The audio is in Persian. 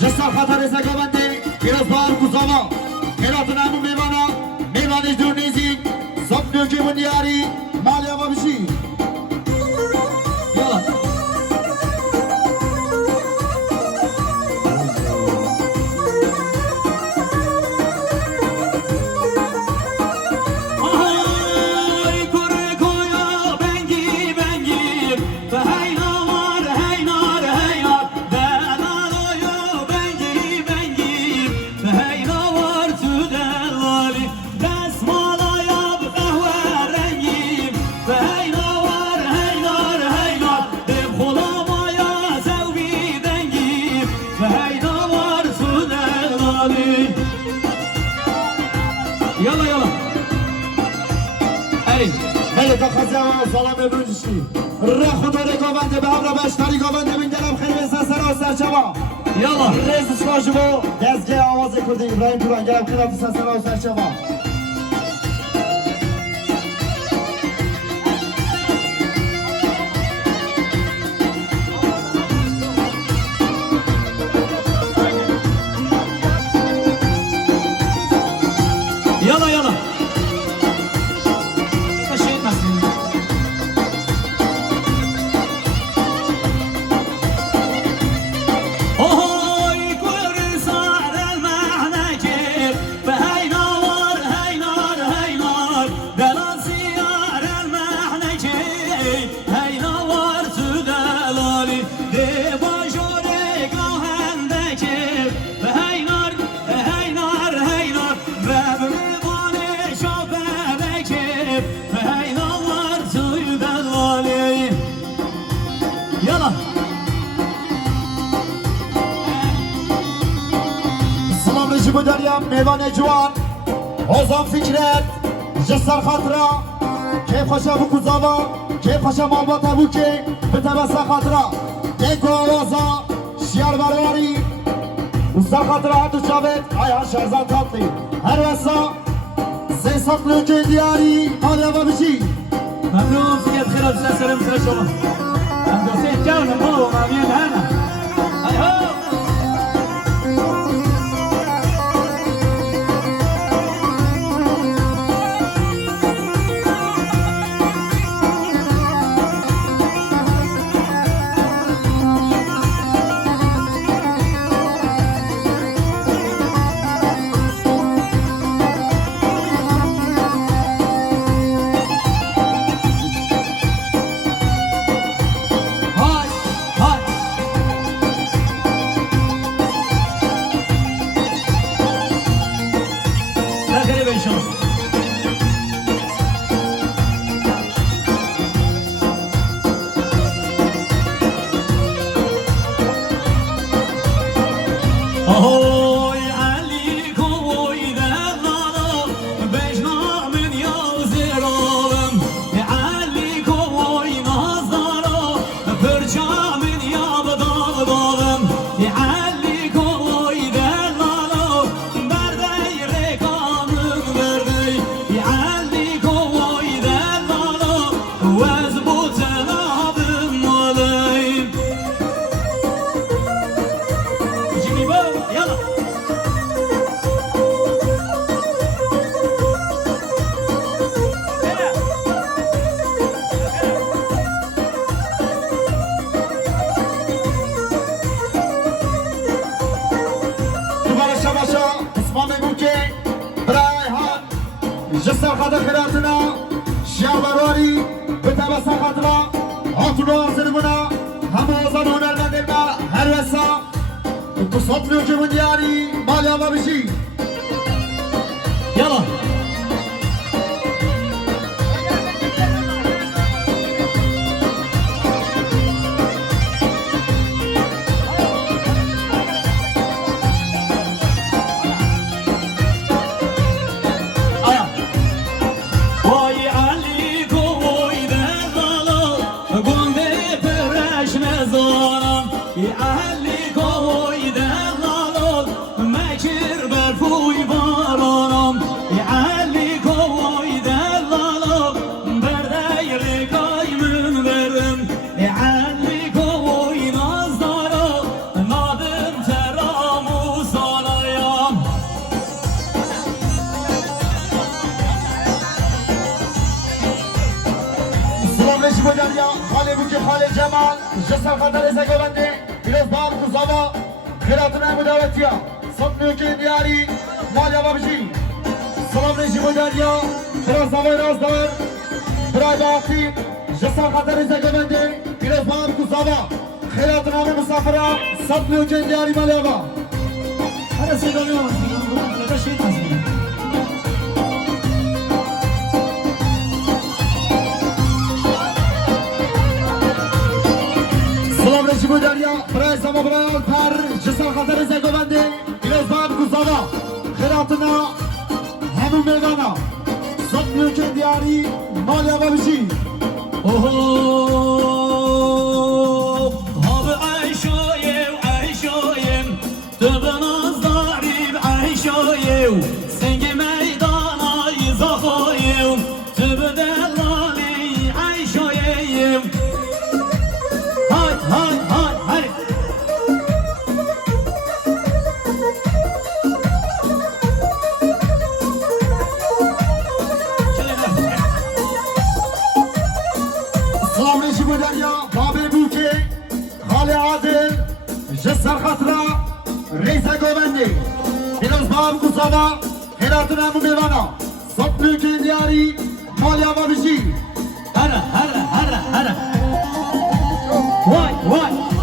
جسر خطر زگاونده پیروز بار کزاما خیرات نمو میوانا میوانش دور نیزی صبح نوکی بندیاری مالی آقا بشی یالا يلا يلا اي بله تا خزیان سلام بروجشی را خدا رکابنده به امرا بشتری گابنده من دلم خیلی بسن سر سرچوا يلا رئیس سلاجبو دزگه آواز کرده ابراهیم پوران گرم خیلی بسن سر سرچوا يلا يلا مشيت مسلم اوه كل صار المعنجر فهي نار هي نار هي نار دلاسيار المعنجر هي نار تدلالي دي باجوري قاهندكر فهي نار هي نار هي نار يلا سلام رجیب دریم میوان جوان حوزان فکرت جسر خاطرا کیف خوشا بو کزاوا کیف خوشا مامباتا بو که به تبسه خاطرا دیگو آوازا شیار برواری وسر خاطرا حتو جاوید آیا شهزاد تاطلی هر وسا زی سطلو که دیاری حالی آبا بشی ممنون سيد خيرات الله سلام سلام شما عند سيد جاونا مو مامين هنا هاي هو ahoy alikum oydallarım bejna min yazırım alikum oynazlarım pırça min yabdalım alikum oydallarım berdey rekamın berdey alikum oydallarım vez bu tenabım alayım يلا باشا باشا اسمان بگو که برای ها جسر خدا خیراتنا شیار برواری به تبسه خاطرا آتون رو آرزر بنا همه آزان هنرمنده ما هر وسا تو صبح نوچه بندیاری مالی آبا بشی يلا وای علی کوی دلالو گنده پرش نزارم علی کوی دلالو مکر بر پوی بارانم دریا خاله بوکی خاله جمال جسر خطر زگوبنده پیروز باب کزاوا خیراتون مداوتیا صد نوکی دیاری مالیا بابجی سلام نجیب دریا پیروز نوای رازدار برای باقی جسر خطر زگوبنده پیروز باب کزاوا خیراتون مسافرا صد نوکی دیاری مالیا با هر سیدانی ها لگه شید هستیم سلام رجیب دریا برای سما برای آلپر جسر خطر زگوبنده پیروز باب کزاوا خیراتنا همون میدانا صد نوکی دیاری مالیا بابجی هاب عیشویم عیشویم تو بناز داریم عیشویم سنگ میدانای زخویم تو بدلانی عیشویم های های های های سلام نجیب دریا باب بوکه خاله عادل جسر خطرا ریزه گوبنده پیروز باب کزاوا خیراتون همون میوانا صد نوکی دیاری مالیا بابجی هره هره هره هره وای وای